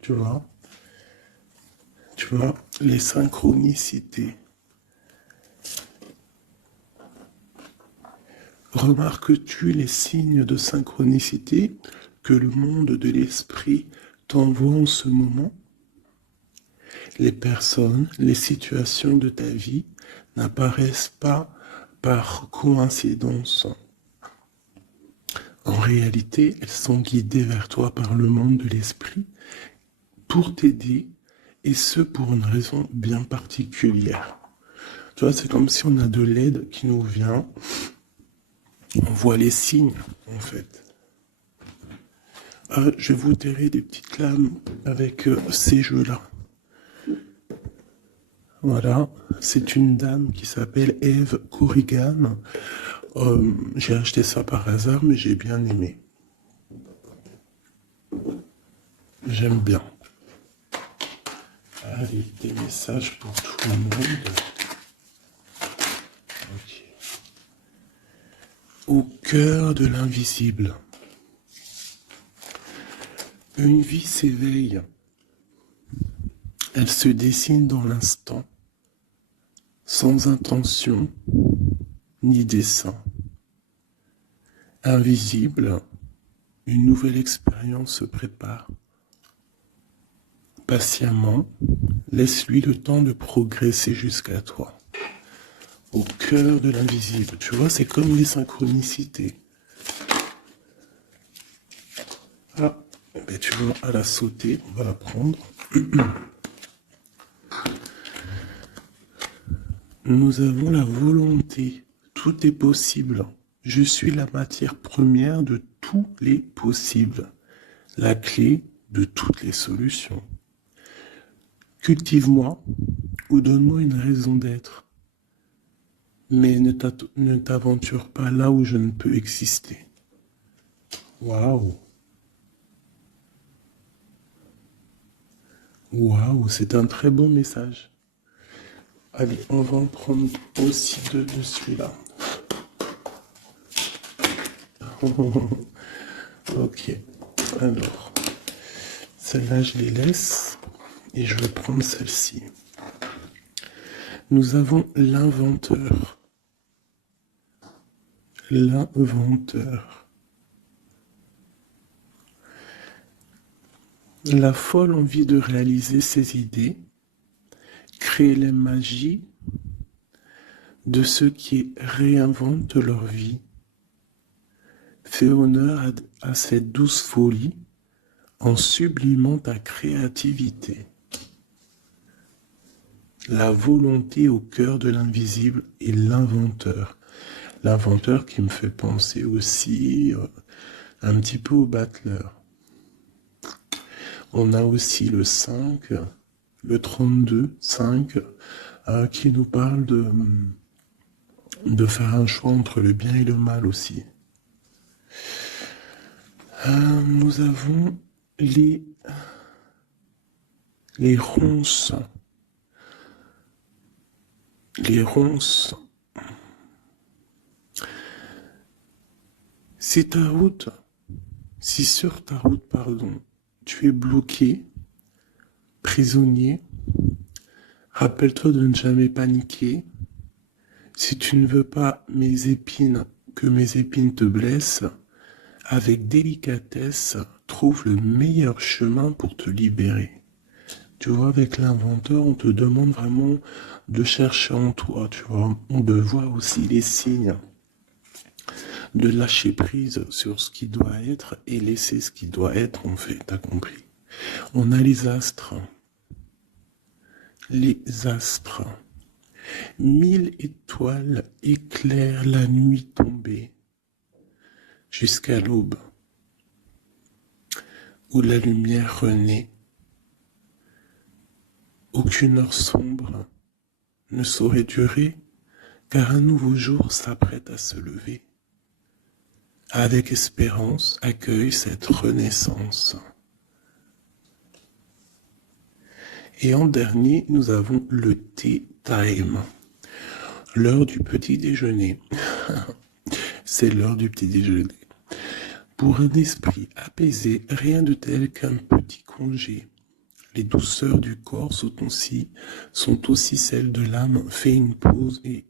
Tu vois, les synchronicités. Remarques-tu les signes de synchronicité que le monde de l'esprit t'envoie en ce moment? Les personnes, les situations de ta vie n'apparaissent pas par coïncidence. En réalité, elles sont guidées vers toi par le monde de l'esprit pour t'aider, et ce pour une raison bien particulière. Tu vois, c'est comme si on a de l'aide qui nous vient, on voit les signes en fait. Je vais vous terrer des petites lames avec ces jeux-là. Voilà, c'est une dame qui s'appelle Eve Corrigan. J'ai acheté ça par hasard, mais j'ai bien aimé. J'aime bien. Allez, des messages pour tout le monde. Ok. Au cœur de l'invisible. Une vie s'éveille. Elle se dessine dans l'instant, sans intention ni dessein. Invisible, une nouvelle expérience se prépare. Patiemment, laisse-lui le temps de progresser jusqu'à toi. Au cœur de l'invisible. Tu vois, c'est comme les synchronicités. Ah, ben tu vois, à la sauter, on va la prendre. Nous avons la volonté. Tout est possible. Je suis la matière première de tous les possibles. La clé de toutes les solutions. Cultive-moi ou donne-moi une raison d'être. Mais ne t'aventure pas là où je ne peux exister. Waouh! Waouh, c'est un très bon message. Allez, on va en prendre aussi deux de celui-là. Ok, alors, celle-là, je les laisse et je vais prendre celle-ci. Nous avons l'inventeur. L'inventeur. La folle envie de réaliser ses idées, créer la magie de ceux qui réinventent leur vie. Fais honneur à cette douce folie en sublimant ta créativité. La volonté au cœur de l'invisible et l'inventeur. L'inventeur qui me fait penser aussi un petit peu au battleur. On a aussi le 5, le 32, 5, qui nous parle de faire un choix entre le bien et le mal aussi. Nous avons les ronces. Les ronces. Si sur ta route, tu es bloqué, prisonnier, rappelle-toi de ne jamais paniquer. Si tu ne veux pas que mes épines te blessent, avec délicatesse, trouve le meilleur chemin pour te libérer. Tu vois, avec l'inventeur, on te demande vraiment de chercher en toi, tu vois, de voir aussi les signes, de lâcher prise sur ce qui doit être et laisser ce qui doit être, en fait, t'as compris. On a les astres. Les astres. 1000 étoiles éclairent la nuit tombée jusqu'à l'aube, où la lumière renaît. Aucune heure sombre ne saurait durer, car un nouveau jour s'apprête à se lever. Avec espérance, accueille cette renaissance. Et en dernier, nous avons le tea time, l'heure du petit déjeuner. C'est l'heure du petit déjeuner. Pour un esprit apaisé, rien de tel qu'un petit congé. Les douceurs du corps sont aussi celles de l'âme. Fais une pause et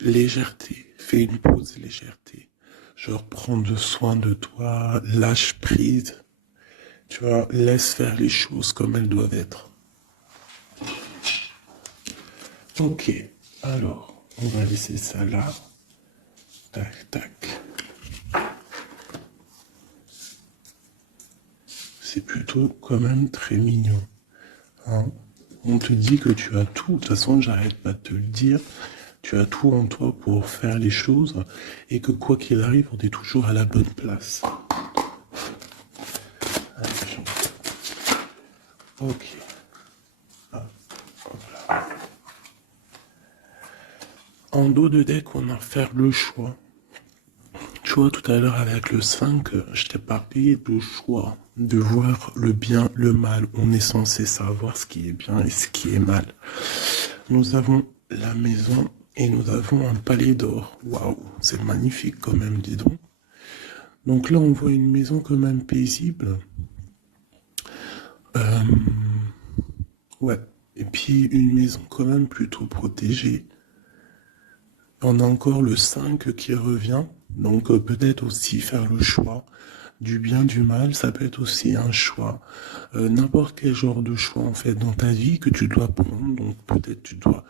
légèreté. Fais une pause, légèreté. Genre, prendre soin de toi, lâche prise. Tu vois, laisse faire les choses comme elles doivent être. Ok, alors, on va laisser ça là. Tac, tac. C'est plutôt quand même très mignon. Hein, on te dit que tu as tout. De toute façon, j'arrête pas de te le dire. Tu as tout en toi pour faire les choses et que quoi qu'il arrive, on est toujours à la bonne place. Ok. Ah, voilà. En dos de deck, on a faire le choix. Tu vois, tout à l'heure avec le 5, je t'ai parlé de choix, de voir le bien, le mal. On est censé savoir ce qui est bien et ce qui est mal. Nous avons la maison et nous avons un palais d'or. Waouh, c'est magnifique quand même, dis donc. Donc là, on voit une maison quand même paisible. Ouais. Et puis une maison quand même plutôt protégée. On a encore le 5 qui revient. Donc peut-être aussi faire le choix du bien, du mal. Ça peut être aussi un choix. N'importe quel genre de choix en fait dans ta vie que tu dois prendre. Donc peut-être tu dois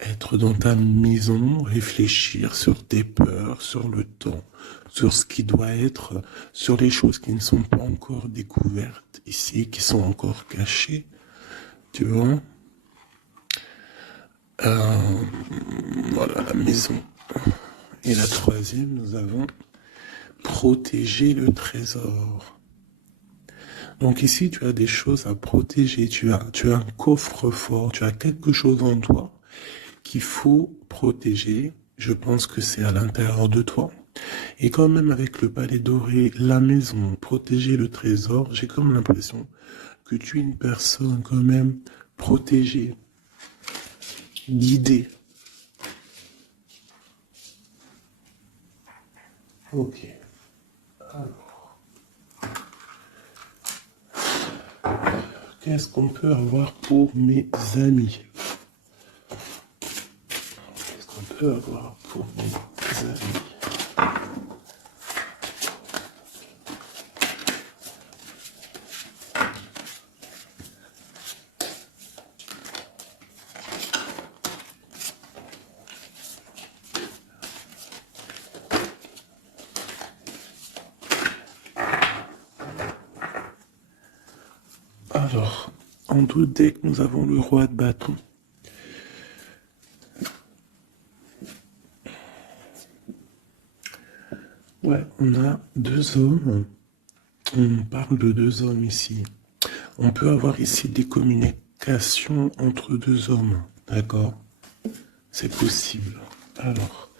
être dans ta maison, réfléchir sur tes peurs, sur le temps, sur ce qui doit être, sur les choses qui ne sont pas encore découvertes ici, qui sont encore cachées. Tu vois? Voilà la maison. Et la troisième, nous avons protéger le trésor. Donc ici, tu as des choses à protéger. Tu as un coffre-fort, tu as quelque chose en toi qu'il faut protéger. Je pense que c'est à l'intérieur de toi. Et quand même avec le palais doré, la maison, protéger le trésor, j'ai comme l'impression que tu es une personne quand même protégée, guidée. Ok. Alors, qu'est-ce qu'on peut avoir pour mes amis? Qu'est-ce qu'on peut avoir pour mes amis? Alors, en deux decks, nous avons le roi de bâton. Ouais, on a deux hommes. On parle de deux hommes ici. On peut avoir ici des communications entre deux hommes. D'accord? C'est possible. Alors,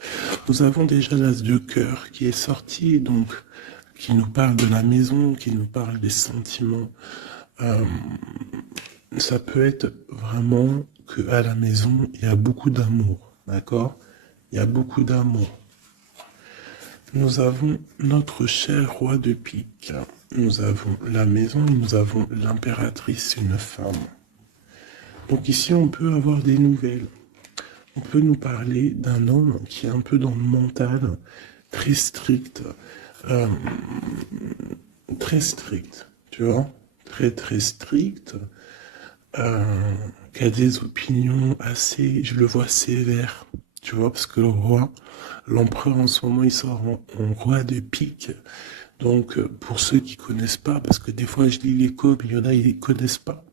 nous avons déjà l'as de cœur qui est sorti, donc, qui nous parle de la maison, qui nous parle des sentiments. Ça peut être vraiment que à la maison, il y a beaucoup d'amour. D'accord? Il y a beaucoup d'amour. Nous avons notre cher roi de pique. Nous avons la maison, nous avons l'impératrice, une femme. Donc ici, on peut avoir des nouvelles. On peut nous parler d'un homme qui est un peu dans le mental, très strict, euh, tu vois, très très strict, qui a des opinions assez, je le vois sévère, tu vois, parce que le roi, l'empereur en ce moment, il sort en roi de pique. Donc, pour ceux qui connaissent pas, parce que des fois je lis les codes, il y en a, ils connaissent pas.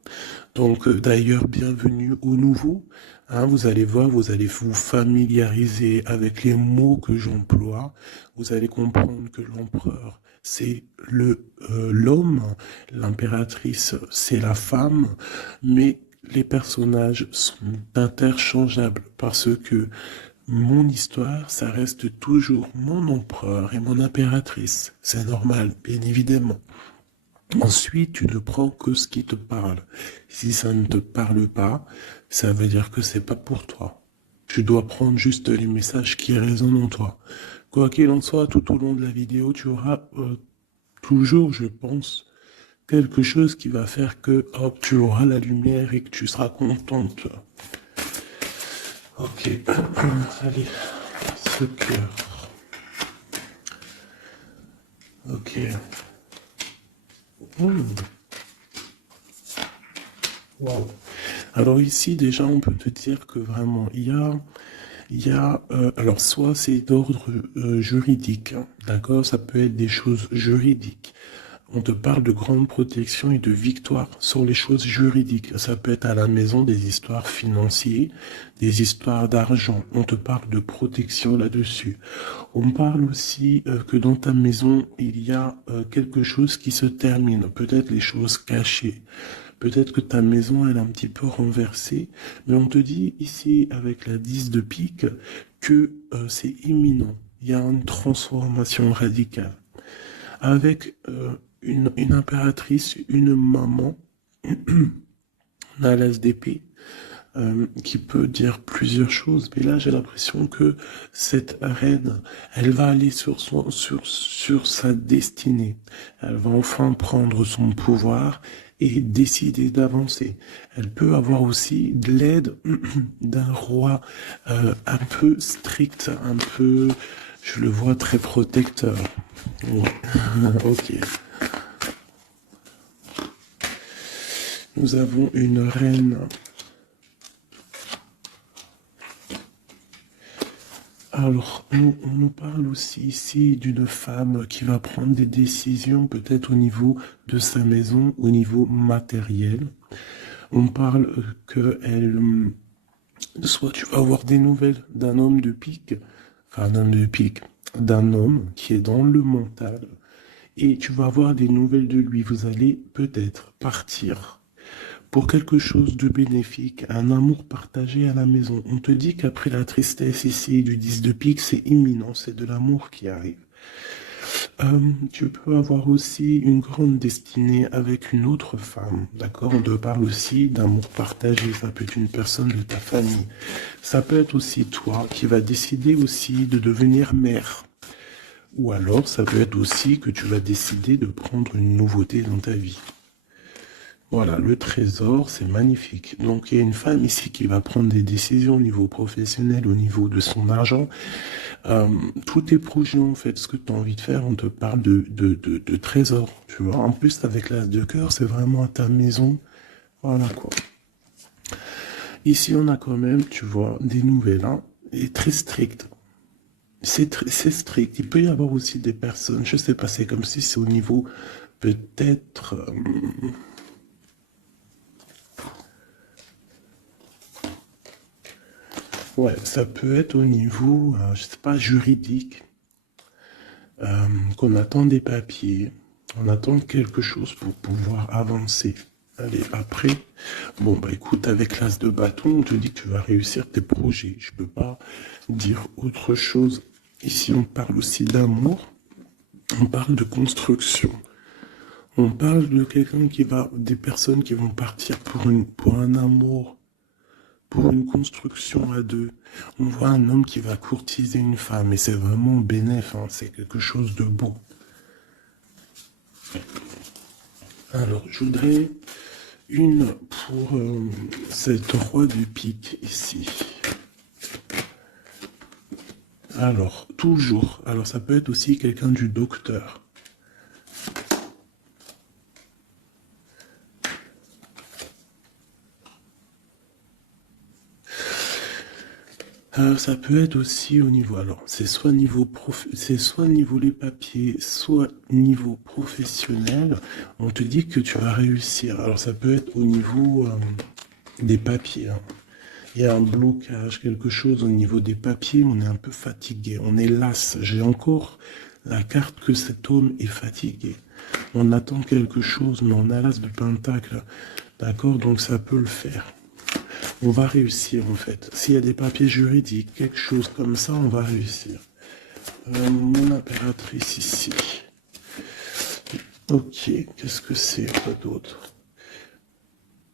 Donc, d'ailleurs, bienvenue aux nouveaux. Hein, vous allez voir, vous allez vous familiariser avec les mots que j'emploie. Vous allez comprendre que l'empereur, c'est l'homme, l'impératrice, c'est la femme, mais les personnages sont interchangeables parce que mon histoire, ça reste toujours mon empereur et mon impératrice. C'est normal, bien évidemment. Ensuite, tu ne prends que ce qui te parle. Si ça ne te parle pas, ça veut dire que c'est pas pour toi. Tu dois prendre juste les messages qui résonnent en toi. Quoi qu'il en soit, tout au long de la vidéo, tu auras toujours, je pense, quelque chose qui va faire que, hop, tu auras la lumière et que tu seras contente. Ok, allez, ce cœur. Ok. Wow. Alors ici, déjà, on peut te dire que vraiment, alors soit c'est d'ordre juridique, hein, d'accord? Ça peut être des choses juridiques. On te parle de grande protection et de victoire sur les choses juridiques. Ça peut être à la maison des histoires financières, des histoires d'argent. On te parle de protection là-dessus. On parle aussi que dans ta maison, il y a quelque chose qui se termine. Peut-être les choses cachées. Peut-être que ta maison, elle est un petit peu renversée. Mais on te dit ici, avec la 10 de pique, que c'est imminent. Il y a une transformation radicale. Avec une impératrice, une maman, à l'as d'épée, qui peut dire plusieurs choses. Mais là, j'ai l'impression que cette reine, elle va aller sur sa destinée. Elle va enfin prendre son pouvoir et décider d'avancer. Elle peut avoir aussi de l'aide d'un roi un peu strict, un peu, je le vois très protecteur. Ouais. Ok. Nous avons une reine. Alors, on nous parle aussi ici d'une femme qui va prendre des décisions peut-être au niveau de sa maison, au niveau matériel. On parle que soit tu vas avoir des nouvelles d'un homme de pique, enfin d'un homme de pique, d'un homme qui est dans le mental, et tu vas avoir des nouvelles de lui. Vous allez peut-être partir pour quelque chose de bénéfique, un amour partagé à la maison. On te dit qu'après la tristesse ici du 10 de pique, c'est imminent, c'est de l'amour qui arrive. Tu peux avoir aussi une grande destinée avec une autre femme, d'accord? On te parle aussi d'amour partagé, ça peut être une personne de ta famille. Ça peut être aussi toi qui vas décider aussi de devenir mère. Ou alors, ça peut être aussi que tu vas décider de prendre une nouveauté dans ta vie. Voilà, le trésor, c'est magnifique. Donc, il y a une femme ici qui va prendre des décisions au niveau professionnel, au niveau de son argent. Tous tes projets, en fait, ce que tu as envie de faire, on te parle de trésor, tu vois. En plus, avec l'as de cœur, c'est vraiment à ta maison. Voilà, quoi. Ici, on a quand même, tu vois, des nouvelles, hein, et très strictes. C'est strict. Il peut y avoir aussi des personnes, je sais pas, c'est comme si c'est au niveau, peut-être... ouais, ça peut être au niveau, je sais pas, juridique, qu'on attend des papiers, on attend quelque chose pour pouvoir avancer. Allez, après, bon, bah écoute, avec l'as de bâton, on te dit que tu vas réussir tes projets. Je peux pas dire autre chose. Ici, on parle aussi d'amour, on parle de construction. On parle de quelqu'un qui va, des personnes qui vont partir pour un amour, pour une construction à deux. On voit un homme qui va courtiser une femme et c'est vraiment bénéf, hein, c'est quelque chose de beau. Alors, je voudrais une pour cette roi du pique ici. Alors, toujours. Alors, ça peut être aussi quelqu'un du docteur. Ça peut être aussi au niveau, alors c'est soit niveau les papiers, soit niveau professionnel. On te dit que tu vas réussir. Alors ça peut être au niveau des papiers, hein. Il y a un blocage, quelque chose au niveau des papiers. On est un peu fatigué, on est las. J'ai encore la carte que cet homme est fatigué. On attend quelque chose, mais on a l'as de pentacle. D'accord, donc ça peut le faire. On va réussir en fait. S'il y a des papiers juridiques, quelque chose comme ça, on va réussir. Mon impératrice ici. Ok, qu'est-ce que c'est quoi d'autre?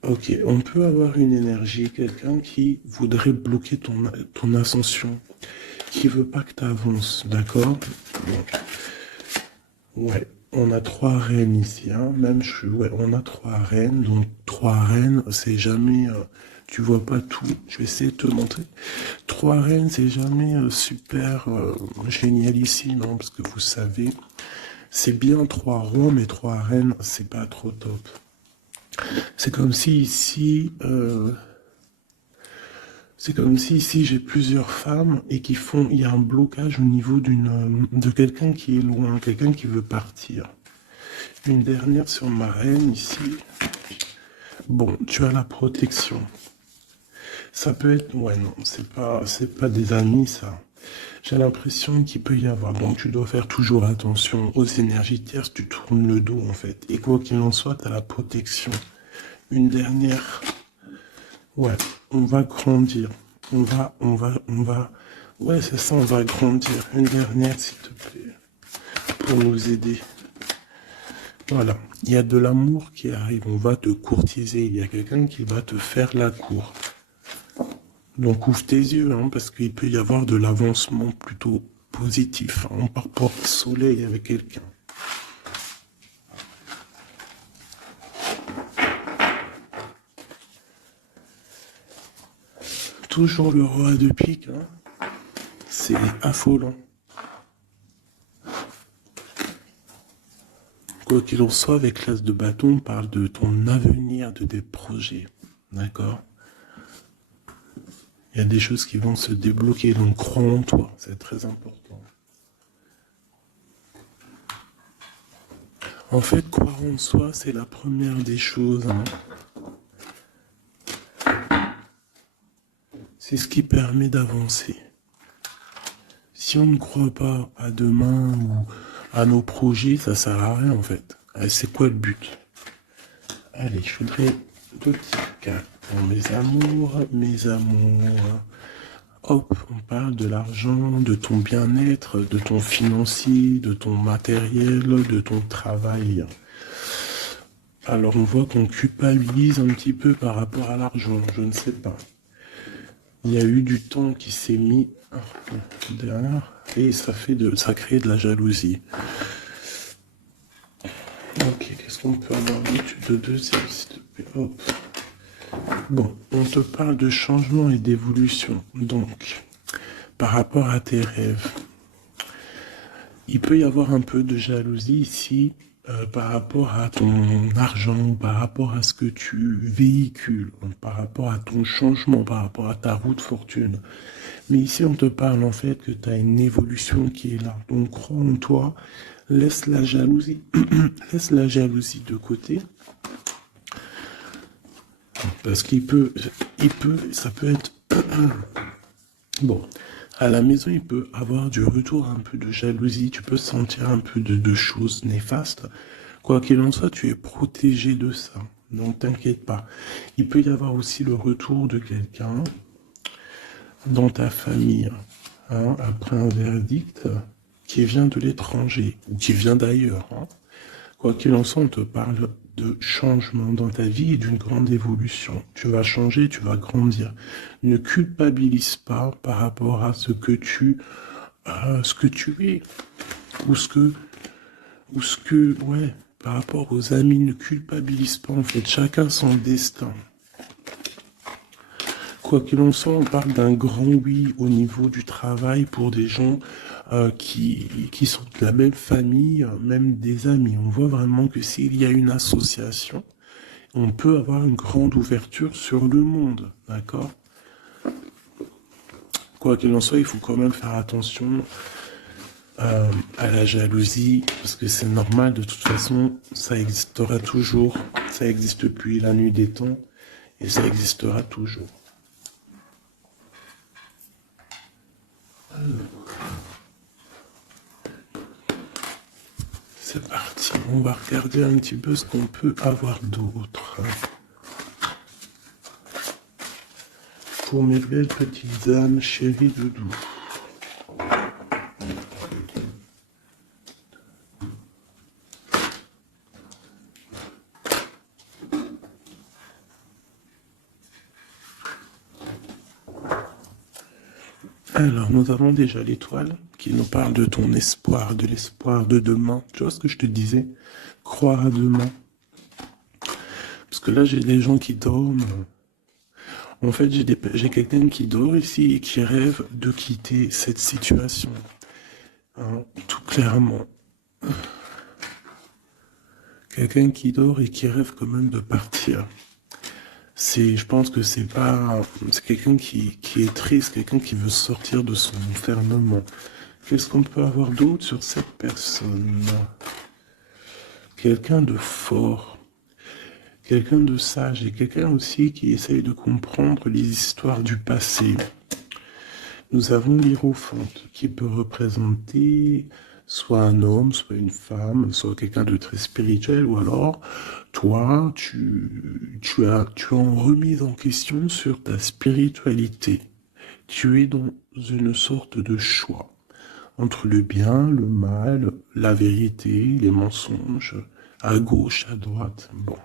Ok, on peut avoir une énergie, quelqu'un qui voudrait bloquer ton ascension, qui veut pas que tu avances, d'accord? Ouais, on a trois reines ici, hein. Ouais, on a trois reines, donc trois reines, c'est jamais, tu vois pas tout. Je vais essayer de te montrer. Trois reines, c'est jamais super génialissime, hein, parce que vous savez, c'est bien trois rois, mais trois reines, c'est pas trop top. C'est comme si ici, c'est comme si ici j'ai plusieurs femmes et il y a un blocage au niveau de quelqu'un qui est loin, quelqu'un qui veut partir. Une dernière sur ma reine ici. Bon, tu as la protection. Ça peut être, ouais, non, c'est pas des amis, ça. J'ai l'impression qu'il peut y avoir. Donc, tu dois faire toujours attention aux énergies tierces. Tu tournes le dos, en fait. Et quoi qu'il en soit, tu as la protection. Une dernière. Ouais, on va grandir. Ouais, c'est ça, on va grandir. Une dernière, s'il te plaît. Pour nous aider. Voilà. Il y a de l'amour qui arrive. On va te courtiser. Il y a quelqu'un qui va te faire la cour. Donc ouvre tes yeux, hein, parce qu'il peut y avoir de l'avancement plutôt positif, hein. On part pas au soleil avec quelqu'un. Toujours le roi de pique, hein. C'est affolant. Quoi qu'il en soit, avec l'as de bâton, on parle de ton avenir, de tes projets. D'accord? Il y a des choses qui vont se débloquer, donc crois en toi, c'est très important. En fait, croire en soi, c'est la première des choses, hein. C'est ce qui permet d'avancer. Si on ne croit pas à demain ou à nos projets, ça sert à rien en fait. C'est quoi le but? Allez, je voudrais deux petites cartes pour mes amours, mes amours. Hop, on parle de l'argent, de ton bien-être, de ton financier, de ton matériel, de ton travail. Alors on voit qu'on culpabilise un petit peu par rapport à l'argent, je ne sais pas. Il y a eu du temps qui s'est mis derrière et ça crée de la jalousie. Ok, qu'est-ce qu'on peut avoir l'étude de deuxième, s'il te plaît. Hop. Bon, on te parle de changement et d'évolution. Donc, par rapport à tes rêves, il peut y avoir un peu de jalousie ici par rapport à ton argent, par rapport à ce que tu véhicules, par rapport à ton changement, par rapport à ta route fortune. Mais ici, on te parle en fait que tu as une évolution qui est là. Donc, crois en toi, laisse la jalousie, laisse la jalousie de côté. Parce ça peut être, bon, à la maison, il peut avoir du retour, un peu de jalousie, tu peux sentir un peu de choses néfastes. Quoi qu'il en soit, tu es protégé de ça. Donc, t'inquiète pas. Il peut y avoir aussi le retour de quelqu'un dans ta famille, hein, après un verdict qui vient de l'étranger ou qui vient d'ailleurs, hein. Quoi qu'il en soit, on te parle de changement dans ta vie et d'une grande évolution. Tu vas changer, tu vas grandir. Ne culpabilise pas par rapport à ce que tu es, ouais, par rapport aux amis. Ne culpabilise pas, en fait. Chacun son destin. Quoi qu'il en soit, on parle d'un grand oui au niveau du travail pour des gens qui sont de la même famille, même des amis. On voit vraiment que s'il y a une association, on peut avoir une grande ouverture sur le monde, d'accord? Quoi qu'il en soit, il faut quand même faire attention à la jalousie, parce que c'est normal, de toute façon, ça existera toujours, ça existe depuis la nuit des temps, et ça existera toujours. C'est parti, on va regarder un petit peu ce qu'on peut avoir d'autre. Pour mes belles petites âmes, chéries doudou. Alors, nous avons déjà l'étoile qui nous parle de ton espoir, de l'espoir de demain. Tu vois ce que je te disais? Croire à demain. Parce que là, j'ai des gens qui dorment. En fait, j'ai quelqu'un qui dort ici et qui rêve de quitter cette situation. Hein, tout clairement. Quelqu'un qui dort et qui rêve quand même de partir. Je pense que c'est quelqu'un qui est triste, quelqu'un qui veut sortir de son enfermement. Qu'est-ce qu'on peut avoir d'autre sur cette personne? Quelqu'un de fort, quelqu'un de sage et quelqu'un aussi qui essaye de comprendre les histoires du passé. Nous avons l'Hiérophante qui peut représenter soit un homme, soit une femme, soit quelqu'un de très spirituel, ou alors toi, tu es en remise en question sur ta spiritualité. Tu es dans une sorte de choix entre le bien, le mal, la vérité, les mensonges, à gauche, à droite. Bon.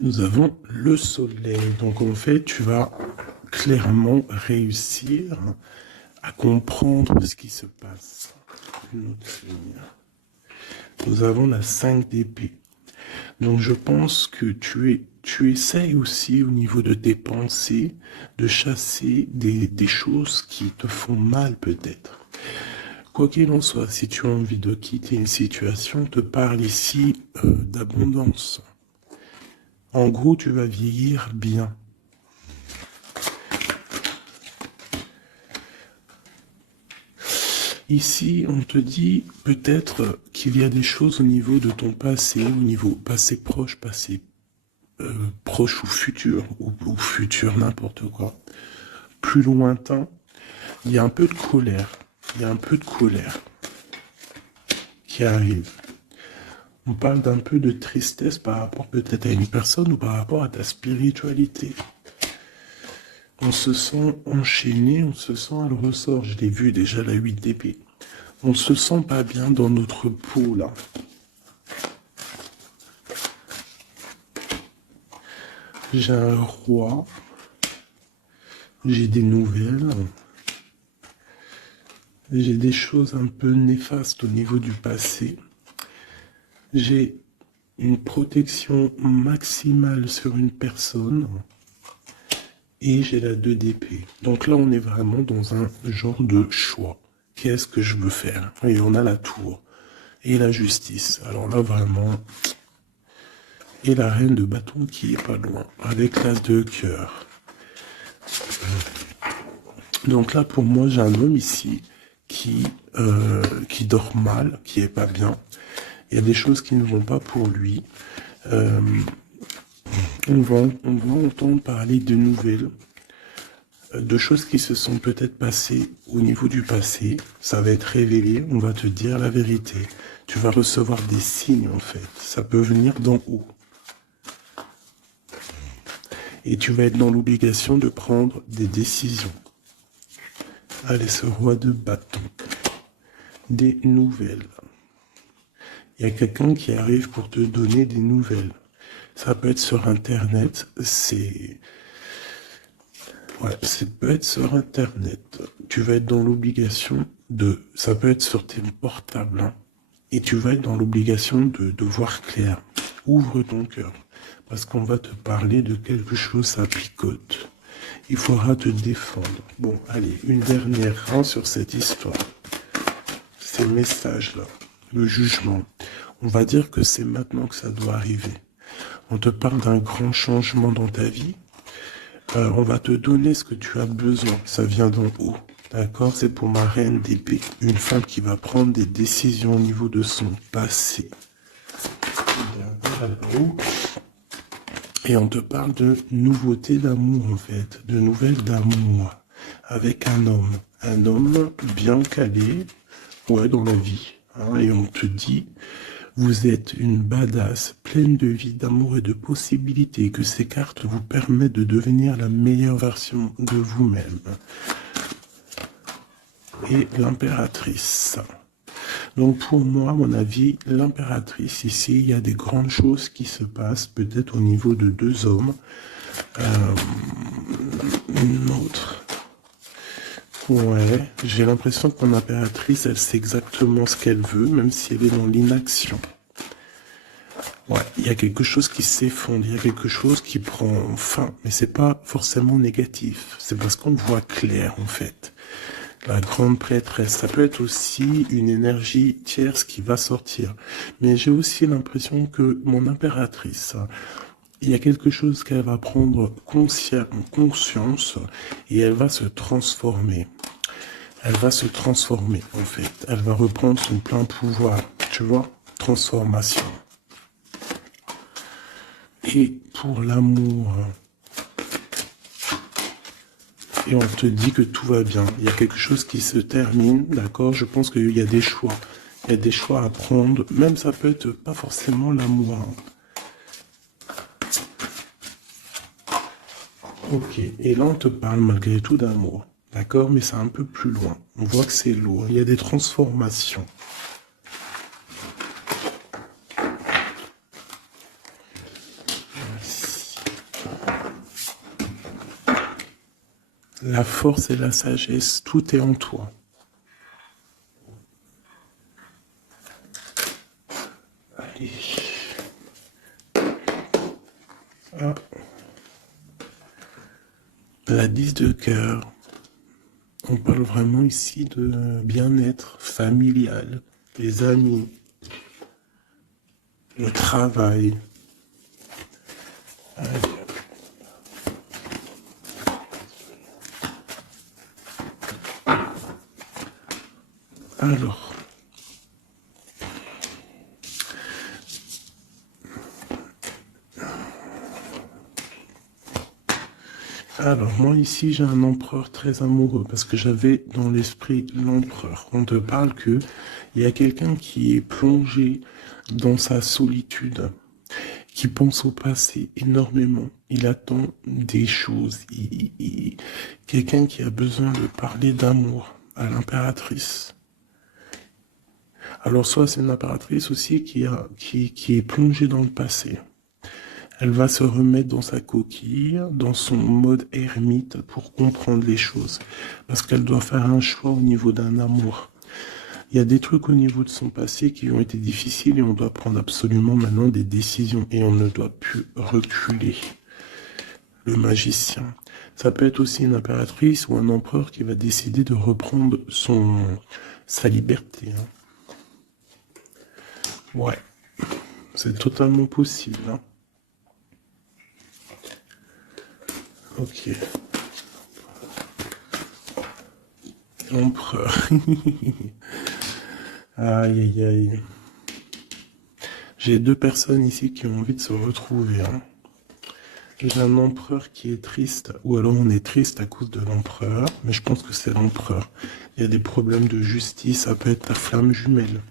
Nous avons le soleil. Donc en fait, tu vas clairement réussir à comprendre ce qui se passe. Une autre ligne. Nous avons la 5 d'épée. Donc je pense que tu essayes aussi au niveau de tes pensées de chasser des choses qui te font mal peut-être. Quoi qu'il en soit, si tu as envie de quitter une situation, on te parle ici d'abondance. En gros, tu vas vieillir bien. Ici, on te dit peut-être qu'il y a des choses au niveau de ton passé, au niveau passé proche ou futur, ou futur, n'importe quoi. Plus lointain, il y a un peu de colère. Il y a un peu de colère qui arrive. On parle d'un peu de tristesse par rapport peut-être à une personne ou par rapport à ta spiritualité. On se sent enchaîné, on se sent à le ressort. Je l'ai vu déjà, la 8 d'épée. On se sent pas bien dans notre peau, là. J'ai un roi. J'ai des nouvelles. J'ai des choses un peu néfastes au niveau du passé. J'ai une protection maximale sur une personne. Et j'ai la 2 d'épée. Donc là, on est vraiment dans un genre de choix. Qu'est-ce que je veux faire? Et on a la tour. Et la justice. Alors là, vraiment... Et la reine de bâton qui est pas loin. Avec l'as de cœur. Donc là, pour moi, j'ai un homme ici qui dort mal, qui est pas bien. Il y a des choses qui ne vont pas pour lui. On va entendre parler de nouvelles, de choses qui se sont peut-être passées au niveau du passé. Ça va être révélé, on va te dire la vérité. Tu vas recevoir des signes en fait. Ça peut venir d'en haut. Et tu vas être dans l'obligation de prendre des décisions. Allez, ce roi de bâton. Des nouvelles. Il y a quelqu'un qui arrive pour te donner des nouvelles. Ça peut être sur Internet, ça peut être sur Internet. Tu vas être dans l'obligation ça peut être sur tes portables, hein, et tu vas être dans l'obligation de voir clair. Ouvre ton cœur, parce qu'on va te parler de quelque chose, ça picote. Il faudra te défendre. Bon, allez, une dernière sur cette histoire. Ces messages-là, le jugement. On va dire que c'est maintenant que ça doit arriver. On te parle d'un grand changement dans ta vie. On va te donner ce que tu as besoin. Ça vient d'en haut. D'accord? C'est pour ma reine d'épée. Une femme qui va prendre des décisions au niveau de son passé. Et on te parle de nouveautés d'amour, en fait. De nouvelles d'amour. Avec un homme. Un homme bien calé. Ouais, dans la vie. Hein, et on te dit... Vous êtes une badass, pleine de vie, d'amour et de possibilités, que ces cartes vous permettent de devenir la meilleure version de vous-même. Et l'impératrice. Donc pour moi, à mon avis, l'impératrice, ici, il y a des grandes choses qui se passent, peut-être au niveau de 2 hommes. Une autre. Ouais, j'ai l'impression que mon impératrice, elle sait exactement ce qu'elle veut, même si elle est dans l'inaction. Ouais, il y a quelque chose qui s'effondre, il y a quelque chose qui prend fin, mais c'est pas forcément négatif. C'est parce qu'on le voit clair, en fait. La grande prêtresse, ça peut être aussi une énergie tierce qui va sortir. Mais j'ai aussi l'impression que mon impératrice, il y a quelque chose qu'elle va prendre conscience et elle va se transformer. Elle va se transformer, en fait. Elle va reprendre son plein pouvoir. Tu vois? Transformation. Et pour l'amour, et on te dit que tout va bien. Il y a quelque chose qui se termine, d'accord? Je pense qu'il y a des choix. Il y a des choix à prendre. Même ça peut être pas forcément l'amour. Ok. Et là, on te parle malgré tout d'amour. D'accord? Mais c'est un peu plus loin. On voit que c'est lourd. Il y a des transformations. La force et la sagesse, tout est en toi. Allez. Ah. La 10 de cœur. On parle vraiment ici de bien-être familial, les amis, le travail. Allez. Alors, moi ici j'ai un empereur très amoureux parce que j'avais dans l'esprit l'empereur. On te parle que il y a quelqu'un qui est plongé dans sa solitude, qui pense au passé énormément. Il attend des choses. Quelqu'un qui a besoin de parler d'amour à l'impératrice. Alors soit c'est une impératrice aussi qui est plongée dans le passé. Elle va se remettre dans sa coquille, dans son mode ermite pour comprendre les choses. Parce qu'elle doit faire un choix au niveau d'un amour. Il y a des trucs au niveau de son passé qui ont été difficiles et on doit prendre absolument maintenant des décisions et on ne doit plus reculer. Le magicien. Ça peut être aussi une impératrice ou un empereur qui va décider de reprendre sa liberté. Ouais, c'est totalement possible. Ok. Empereur. Aïe, aïe, aïe. J'ai deux personnes ici qui ont envie de se retrouver. J'ai un empereur qui est triste, ou alors on est triste à cause de l'empereur, mais je pense que c'est l'empereur. Il y a des problèmes de justice, ça peut être ta flamme jumelle.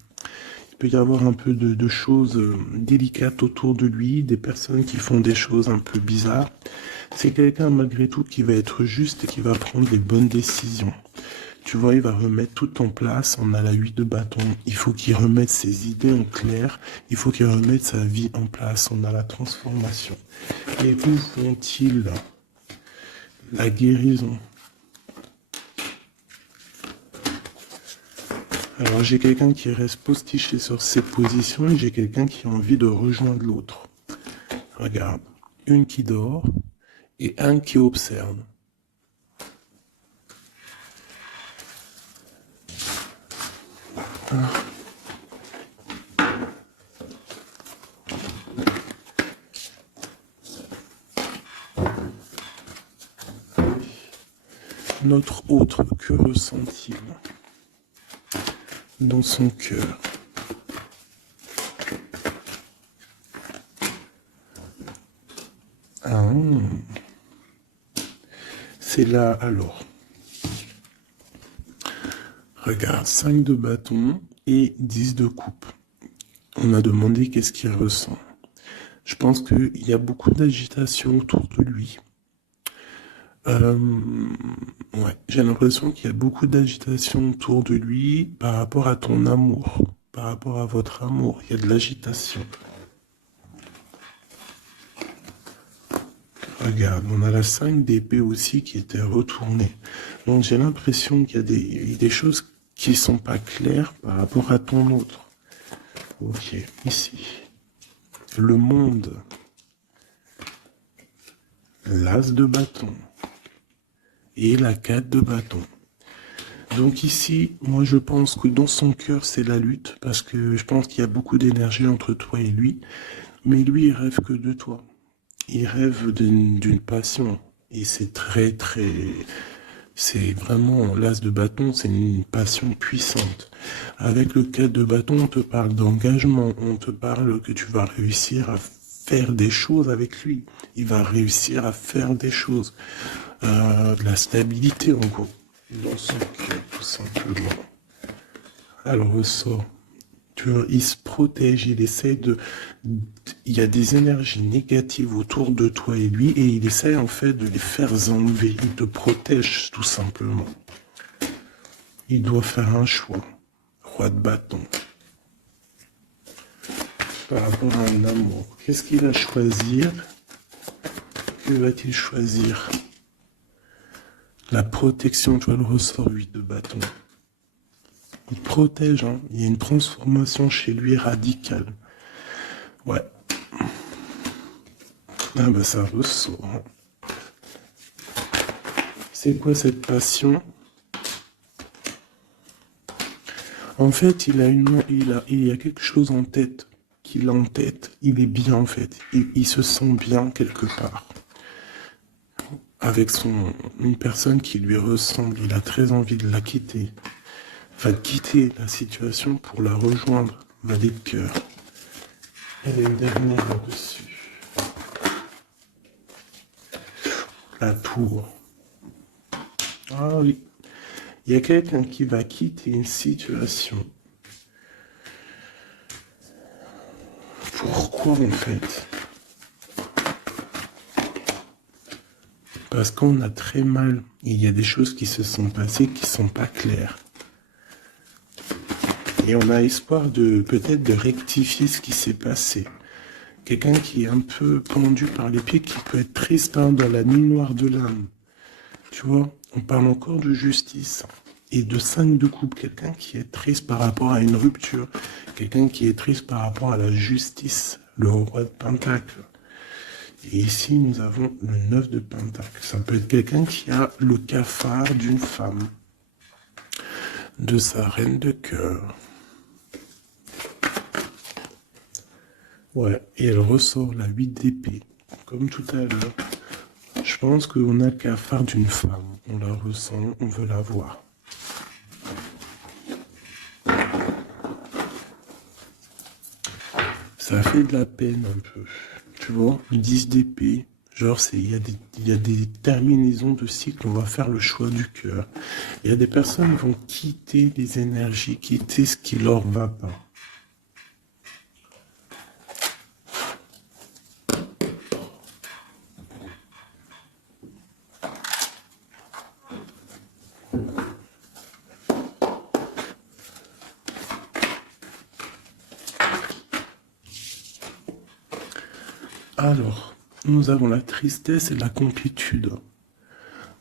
Il peut y avoir un peu de choses délicates autour de lui, des personnes qui font des choses un peu bizarres. C'est quelqu'un malgré tout qui va être juste et qui va prendre les bonnes décisions. Tu vois, il va remettre tout en place. On a la 8 de bâton. Il faut qu'il remette ses idées en clair. Il faut qu'il remette sa vie en place. On a la transformation. Et où font-ils la guérison? Alors j'ai quelqu'un qui reste postiché sur ses positions et j'ai quelqu'un qui a envie de rejoindre l'autre. Regarde, une qui dort et un qui observe. Notre autre, que ressent-il dans son cœur? C'est là alors. Regarde, 5 de bâton et 10 de coupe. On a demandé qu'est-ce qu'il ressent. Je pense qu'il y a beaucoup d'agitation autour de lui. Ouais, j'ai l'impression qu'il y a beaucoup d'agitation autour de lui par rapport à ton amour, par rapport à votre amour. Il y a de l'agitation. Regarde, on a la 5 d'épée aussi qui était retournée. Donc j'ai l'impression qu'il y a des choses qui sont pas claires par rapport à ton autre. Ok, ici. Le monde. L'as de bâton. Et la 4 de bâton. Donc ici, moi je pense que dans son cœur c'est la lutte, parce que je pense qu'il y a beaucoup d'énergie entre toi et lui, mais lui il rêve que de toi. Il rêve d'une passion, et c'est vraiment l'as de bâton, c'est une passion puissante. Avec le 4 de bâton, on te parle d'engagement, on te parle que tu vas réussir à faire des choses avec lui. Il va réussir à faire des choses. De la stabilité en gros. Dans son cœur, tout simplement. Alors ressort. Tu vois, il se protège, il essaie de... Il y a des énergies négatives autour de toi et lui, et il essaie en fait de les faire enlever. Il te protège tout simplement. Il doit faire un choix. Roi de bâton. Par rapport à un amour. Qu'est-ce qu'il va choisir? Que va-t-il choisir? La protection, tu vois le ressort 8 de bâton. Il protège, hein. Il y a une transformation chez lui radicale. Ouais. Ah bah ça ressort. Hein. C'est quoi cette passion? En fait, il y a quelque chose en tête. Qu'il a en tête. Il est bien en fait. Il se sent bien quelque part. Avec une personne qui lui ressemble. Il a très envie de la quitter. Va quitter la situation pour la rejoindre. Valet de cœur. Elle est une dernière là-dessus. La tour. Ah oui. Il y a quelqu'un qui va quitter une situation. Pourquoi en fait? Parce qu'on a très mal. Il y a des choses qui se sont passées qui sont pas claires. Et on a espoir de peut-être de rectifier ce qui s'est passé. Quelqu'un qui est un peu pendu par les pieds, qui peut être triste hein, dans la nuit noire de l'âme. Tu vois, on parle encore de justice et de 5 de coupe. Quelqu'un qui est triste par rapport à une rupture. Quelqu'un qui est triste par rapport à la justice. Le roi de Pentacle. Et ici, nous avons le 9 de Pentacle. Ça peut être quelqu'un qui a le cafard d'une femme. De sa reine de cœur. Ouais, et elle ressort la 8 d'épée, comme tout à l'heure. Je pense qu'on a le cafard d'une femme. On la ressent, on veut la voir. Ça fait de la peine un peu. Tu vois, 10 d'épée. Genre, il y a des terminaisons de cycle, on va faire le choix du cœur. Il y a des personnes qui vont quitter les énergies, quitter ce qui leur va pas. Alors, nous avons la tristesse et la complétude.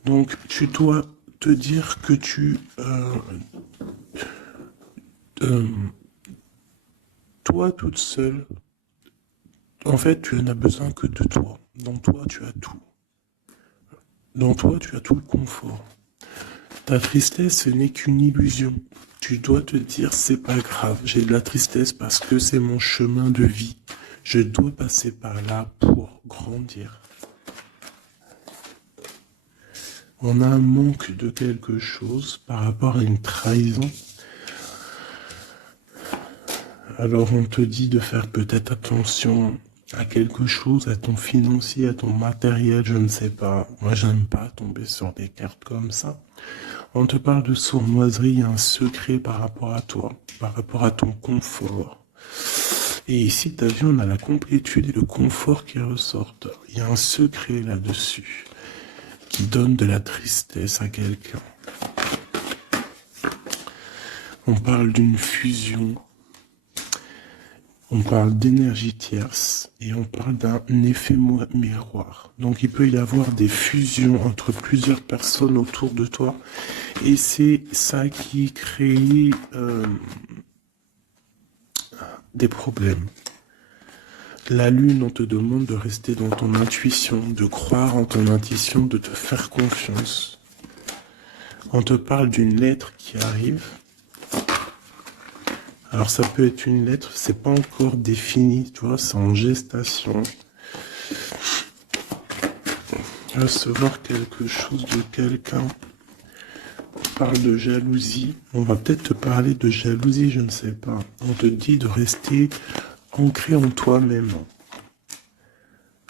Donc, tu dois te dire que toi toute seule, en fait, tu n'as besoin que de toi. Dans toi, tu as tout. Dans toi, tu as tout le confort. Ta tristesse, ce n'est qu'une illusion. Tu dois te dire, c'est pas grave, j'ai de la tristesse parce que c'est mon chemin de vie. Je dois passer par là pour grandir. On a un manque de quelque chose par rapport à une trahison. Alors on te dit de faire peut-être attention à quelque chose, à ton financier, à ton matériel, je ne sais pas. Moi, j'aime pas tomber sur des cartes comme ça. On te parle de sournoiserie, il y a un secret par rapport à toi, par rapport à ton confort. Et ici, tu as vu, on a la complétude et le confort qui ressortent. Il y a un secret là-dessus qui donne de la tristesse à quelqu'un. On parle d'une fusion. On parle d'énergie tierce et on parle d'un effet miroir. Donc il peut y avoir des fusions entre plusieurs personnes autour de toi et c'est ça qui crée des problèmes. La lune, on te demande de rester dans ton intuition, de croire en ton intuition, de te faire confiance. On te parle d'une lettre qui arrive. Alors ça peut être une lettre, c'est pas encore défini, tu vois, c'est en gestation. Recevoir quelque chose de quelqu'un. On parle de jalousie. On va peut-être te parler de jalousie, je ne sais pas. On te dit de rester ancré en toi-même.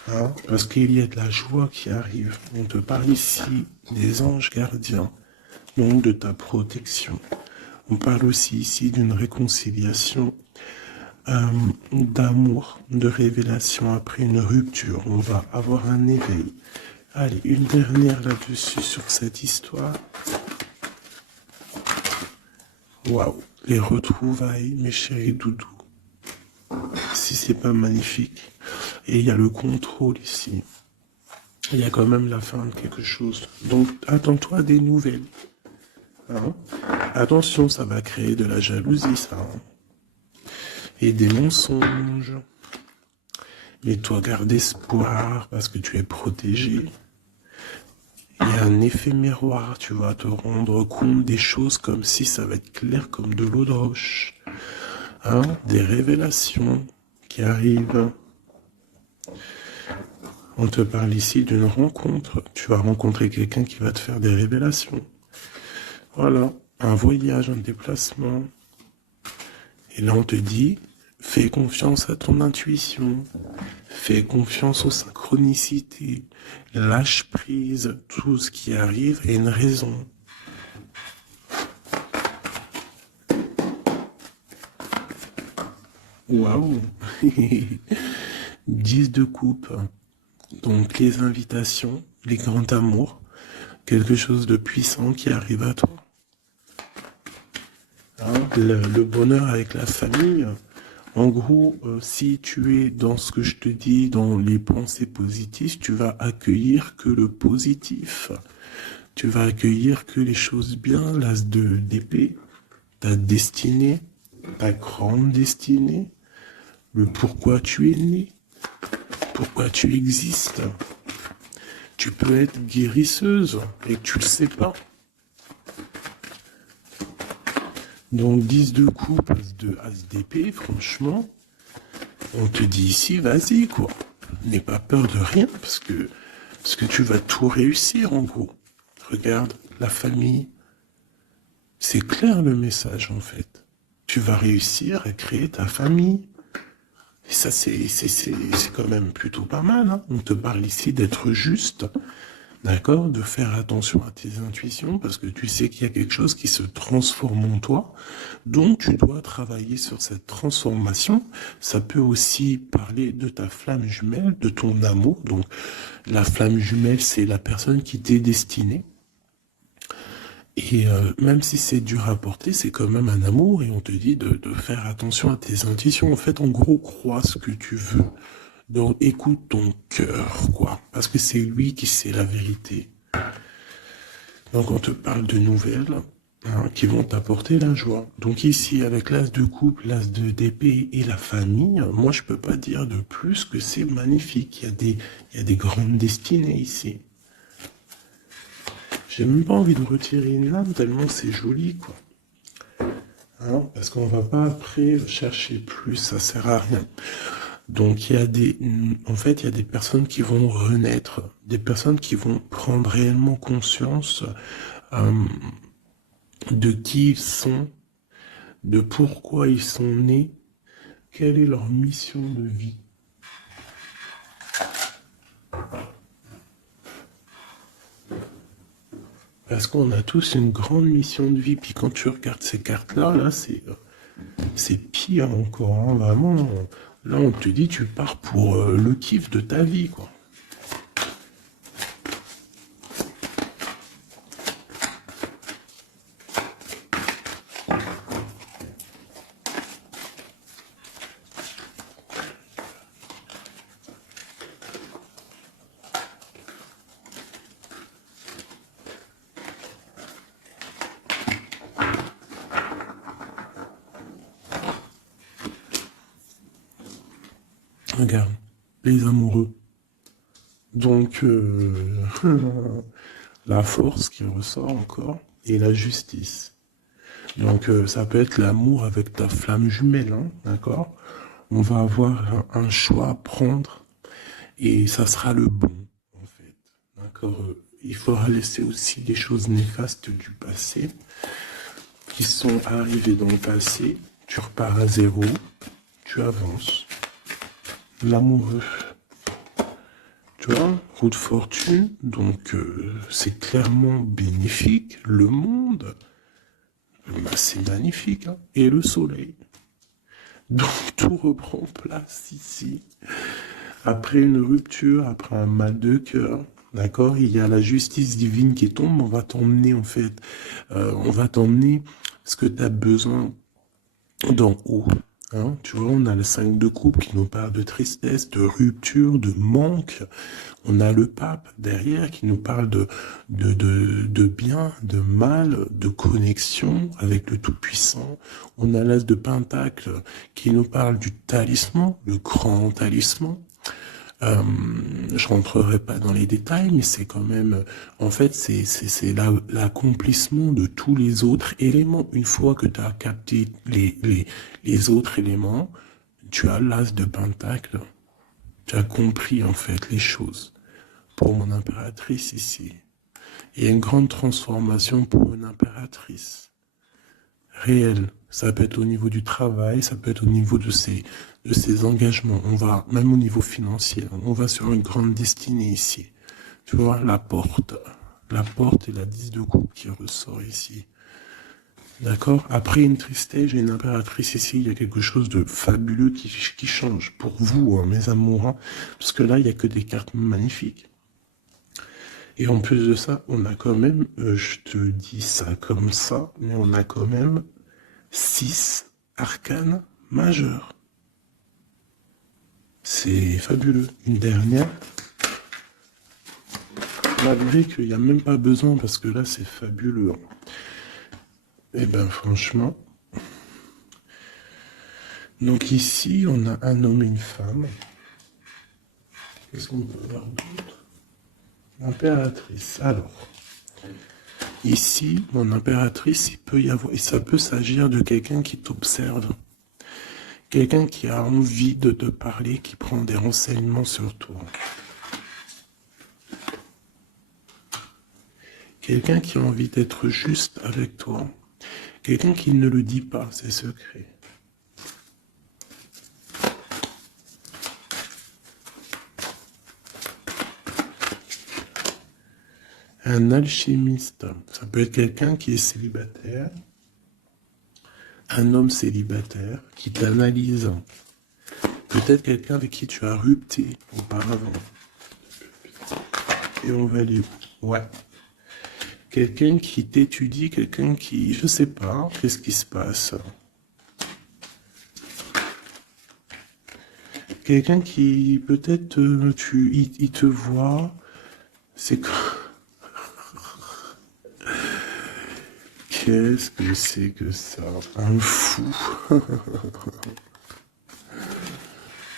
Hein, parce qu'il y a de la joie qui arrive. On te parle ici des anges gardiens, donc de ta protection. On parle aussi ici d'une réconciliation, d'amour, de révélation après une rupture. On va avoir un éveil. Allez, une dernière là-dessus sur cette histoire. Waouh, les retrouvailles, mes chéris doudous. Si c'est pas magnifique. Et il y a le contrôle ici. Il y a quand même la fin de quelque chose. Donc, attends-toi à des nouvelles. Hein? Attention, ça va créer de la jalousie, ça. Hein? Et des mensonges. Mais toi, garde espoir parce que tu es protégé. Il y a un effet miroir, tu vas te rendre compte des choses comme si ça va être clair comme de l'eau de roche. Hein? Des révélations qui arrivent. On te parle ici d'une rencontre. Tu vas rencontrer quelqu'un qui va te faire des révélations. Voilà, un voyage, un déplacement. Et là, on te dit, fais confiance à ton intuition. Fais confiance aux synchronicités. Lâche prise. Tout ce qui arrive a une raison. Waouh 10 de coupe. Donc les invitations, les grands amours, quelque chose de puissant qui arrive à toi. Hein, le bonheur avec la famille. En gros, si tu es dans ce que je te dis, dans les pensées positives, tu vas accueillir que le positif. Tu vas accueillir que les choses bien, l'as d'épée, ta destinée, ta grande destinée, le pourquoi tu es né, pourquoi tu existes. Tu peux être guérisseuse et que tu le sais pas. Donc 10 de coupe, as d'épée, franchement, on te dit ici, vas-y quoi. N'aie pas peur de rien parce que tu vas tout réussir en gros. Regarde, la famille, c'est clair le message en fait. Tu vas réussir à créer ta famille. Et ça, c'est quand même plutôt pas mal. Hein. On te parle ici d'être juste, d'accord, de faire attention à tes intuitions, parce que tu sais qu'il y a quelque chose qui se transforme en toi. Donc, tu dois travailler sur cette transformation. Ça peut aussi parler de ta flamme jumelle, de ton amour. Donc, la flamme jumelle, c'est la personne qui t'est destinée. Et même si c'est dur à porter, c'est quand même un amour et on te dit de faire attention à tes intuitions. En fait, en gros, crois ce que tu veux. Donc, écoute ton cœur, quoi. Parce que c'est lui qui sait la vérité. Donc, on te parle de nouvelles hein, qui vont t'apporter la joie. Donc ici, avec l'as de coupe, l'as d'épée et la famille, moi, je peux pas dire de plus que c'est magnifique. Il y a des grandes destinées ici. J'ai même pas envie de retirer une lame tellement c'est joli, quoi. Hein, parce qu'on va pas après chercher plus, ça sert à rien. Donc il y a en fait, il y a des personnes qui vont renaître, des personnes qui vont prendre réellement conscience de qui ils sont, de pourquoi ils sont nés, quelle est leur mission de vie. Parce qu'on a tous une grande mission de vie. Puis quand tu regardes ces cartes-là, là, c'est pire encore. Hein, vraiment, là, on te dit, tu pars pour le kiff de ta vie, quoi. Regarde, les amoureux. Donc, la force qui ressort encore et la justice. Donc, ça peut être l'amour avec ta flamme jumelle, hein, d'accord? On va avoir un choix à prendre et ça sera le bon, en fait. D'accord? Il faudra laisser aussi des choses néfastes du passé qui sont arrivées dans le passé. Tu repars à zéro, tu avances. L'amoureux. Tu vois, roue de fortune, donc c'est clairement bénéfique. Le monde, bah, c'est magnifique, hein. Et le soleil. Donc tout reprend place ici. Après une rupture, après un mal de cœur, d'accord, il y a la justice divine qui tombe. On va t'emmener en fait, on va t'emmener ce que tu as besoin d'en haut. Hein, tu vois, on a le 5 de coupe qui nous parle de tristesse, de rupture, de manque. On a le pape derrière qui nous parle de bien, de mal, de connexion avec le Tout-Puissant. On a l'as de Pentacle qui nous parle du talisman, le grand talisman. Je rentrerai pas dans les détails, mais c'est quand même, en fait, c'est l'accomplissement de tous les autres éléments. Une fois que tu as capté les autres éléments, tu as l'as de Pentacle. Tu as compris, en fait, les choses. Pour mon impératrice ici. Il y a une grande transformation pour une impératrice. Réelle. Ça peut être au niveau du travail, ça peut être au niveau de ses engagements. On va, même au niveau financier, on va sur une grande destinée ici. Tu vois, la porte. La porte et la 10 de coupe qui ressort ici. D'accord? Après une tristesse, j'ai une impératrice ici, il y a quelque chose de fabuleux qui change pour vous, hein, mes amours. Hein, parce que là, il n'y a que des cartes magnifiques. Et en plus de ça, on a quand même, je te dis ça comme ça, mais on a quand même 6 arcanes majeurs. C'est fabuleux. Une dernière, malgré qu'il n'y a même pas besoin, parce que là, c'est fabuleux. Et ben franchement. Donc ici, on a un homme et une femme. Qu'est-ce qu'on peut voir d'autre? L'impératrice. Alors, ici, mon impératrice, il peut y avoir, et ça peut s'agir de quelqu'un qui t'observe. Quelqu'un qui a envie de te parler, qui prend des renseignements sur toi. Quelqu'un qui a envie d'être juste avec toi. Quelqu'un qui ne le dit pas, ses secrets. Un alchimiste, ça peut être quelqu'un qui est célibataire, un homme célibataire qui t'analyse. Peut-être quelqu'un avec qui tu as rupté auparavant. Et on va aller où? Ouais. Quelqu'un qui t'étudie, quelqu'un qui, je sais pas, qu'est-ce qui se passe? Quelqu'un qui, peut-être, il te voit, c'est que... Qu'est-ce que c'est que ça? Un fou.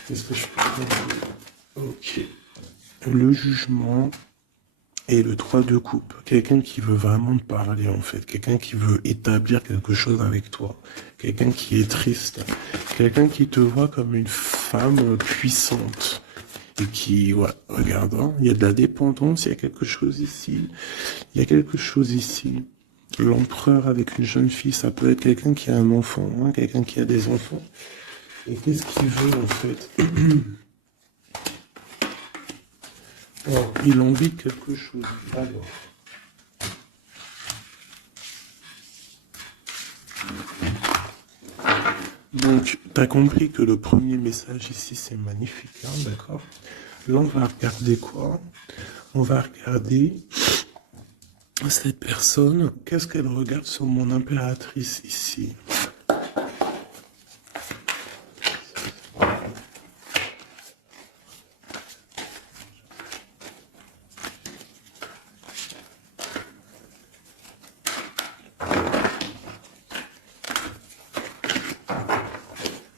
Qu'est-ce que je peux dire? Ok. Le jugement et le 3 de coupe. Quelqu'un qui veut vraiment te parler, en fait. Quelqu'un qui veut établir quelque chose avec toi. Quelqu'un qui est triste. Quelqu'un qui te voit comme une femme puissante. Et qui, ouais, regarde, hein, il y a de la dépendance, il y a quelque chose ici. Il y a quelque chose ici. L'empereur avec une jeune fille, ça peut être quelqu'un qui a un enfant, hein, quelqu'un qui a des enfants. Et qu'est-ce qu'il veut, en fait? Alors, il a envie de quelque chose. Alors. Donc, tu as compris que le premier message ici, c'est magnifique, hein, d'accord? Là, on va regarder quoi? On va regarder cette personne. Qu'est-ce qu'elle regarde sur mon impératrice ici?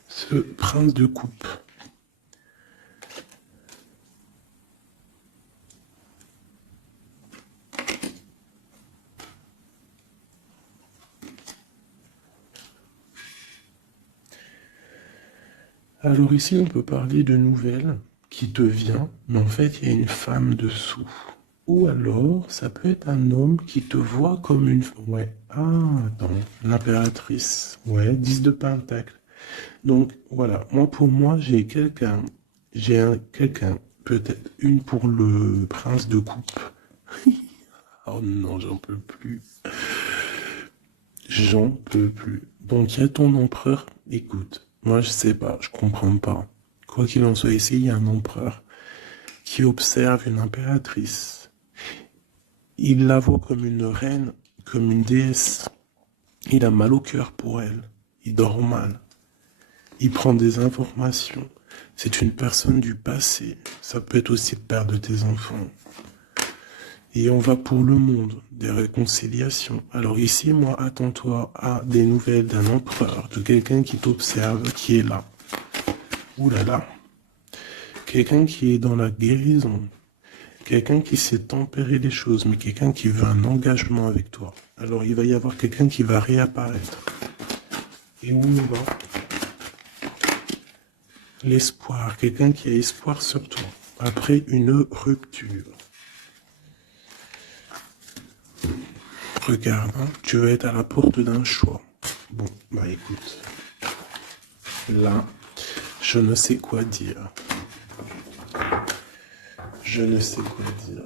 Ce prince de coupe. Alors ici, on peut parler de nouvelles qui te vient, mais en fait, il y a une femme dessous. Ou alors, ça peut être un homme qui te voit comme une... Ouais. Ah, attends. L'impératrice. Ouais, 10 de pentacle. Donc, voilà. Moi, pour moi, j'ai quelqu'un. Quelqu'un. Peut-être une pour le prince de coupe. Oh non, j'en peux plus. J'en peux plus. Donc, il y a ton empereur. Écoute, moi, je sais pas. Je comprends pas. Quoi qu'il en soit, ici, il y a un empereur qui observe une impératrice. Il la voit comme une reine, comme une déesse. Il a mal au cœur pour elle. Il dort mal. Il prend des informations. C'est une personne du passé. Ça peut être aussi le père de tes enfants. Et on va pour le monde, des réconciliations. Alors ici, moi, attends-toi à des nouvelles d'un empereur, de quelqu'un qui t'observe, qui est là. Ouh là là. Quelqu'un qui est dans la guérison. Quelqu'un qui sait tempérer les choses, mais quelqu'un qui veut un engagement avec toi. Alors il va y avoir quelqu'un qui va réapparaître. Et où on va? L'espoir. Quelqu'un qui a espoir sur toi. Après une rupture. Regarde, hein, tu vas être à la porte d'un choix. Bon, bah écoute. Là, je ne sais quoi dire. Je ne sais quoi dire.